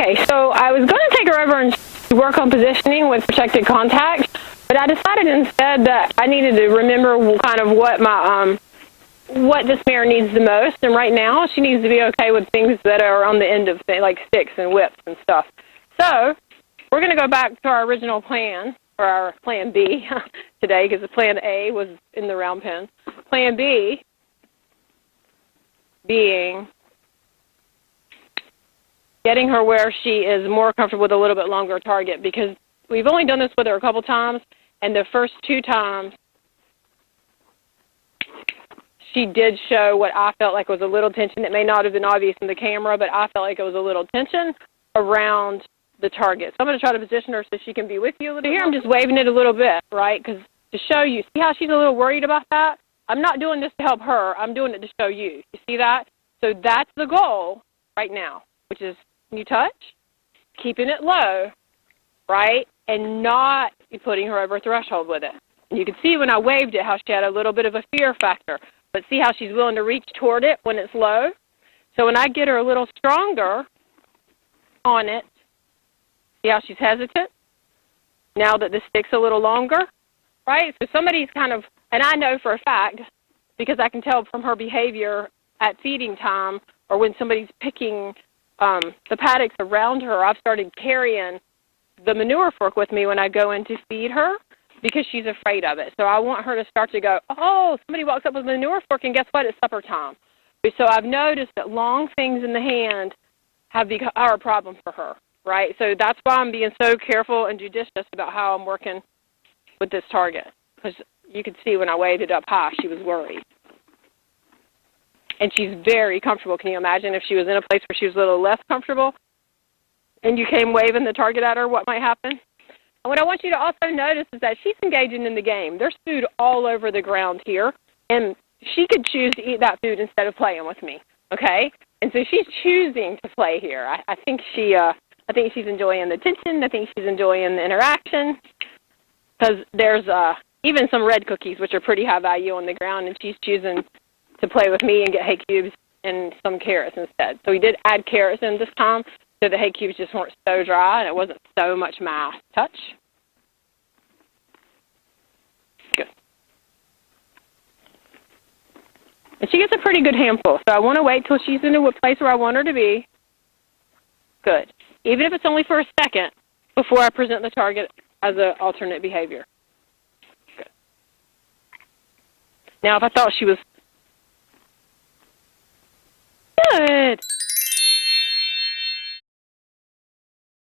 Okay, so I was going to take her over and work on positioning with protected contact, but I decided instead that I needed to remember kind of what my what this mare needs the most, and right now she needs to be okay with things that are on the end of things, like sticks and whips and stuff. So we're going to go back to our original plan, or our plan B today, because the plan A was in the round pen. Plan B being getting her where she is more comfortable with a little bit longer target, because we've only done this with her a couple times, and the first 2 times she did show what I felt like was a little tension. It may not have been obvious in the camera, but I felt like it was a little tension around the target. So I'm going to try to position her so she can be with you a little bit. Here I'm just waving it a little bit, right, because to show you. See how she's a little worried about that? I'm not doing this to help her. I'm doing it to show you. You see that? So that's the goal right now, which is, can you touch? Keeping it low, right, and not putting her over a threshold with it. And you can see when I waved it how she had a little bit of a fear factor. But see how she's willing to reach toward it when it's low? So when I get her a little stronger on it, see how she's hesitant? Now that the stick's a little longer, right? So somebody's kind of, and I know for a fact, because I can tell from her behavior at feeding time or when somebody's picking the paddocks around her, I've started carrying the manure fork with me when I go in to feed her because she's afraid of it. So I want her to start to go, oh, somebody walks up with a manure fork, and guess what? It's supper time. So I've noticed that long things in the hand are a problem for her, right? So that's why I'm being so careful and judicious about how I'm working with this target, because you could see when I waved it up high, she was worried. And she's very comfortable. Can you imagine if she was in a place where she was a little less comfortable and you came waving the target at her, what might happen? And what I want you to also notice is that she's engaging in the game. There's food all over the ground here, and she could choose to eat that food instead of playing with me, okay? And so she's choosing to play here. I think she's enjoying the tension. I think she's enjoying the interaction, because there's even some red cookies, which are pretty high value, on the ground, and she's choosing to play with me and get hay cubes and some carrots instead. So we did add carrots in this time, so the hay cubes just weren't so dry and it wasn't so much my touch. Good. And she gets a pretty good handful, so I want to wait till she's in a place where I want her to be. Good. Even if it's only for a second before I present the target as an alternate behavior. Good. Now, if I thought she was good,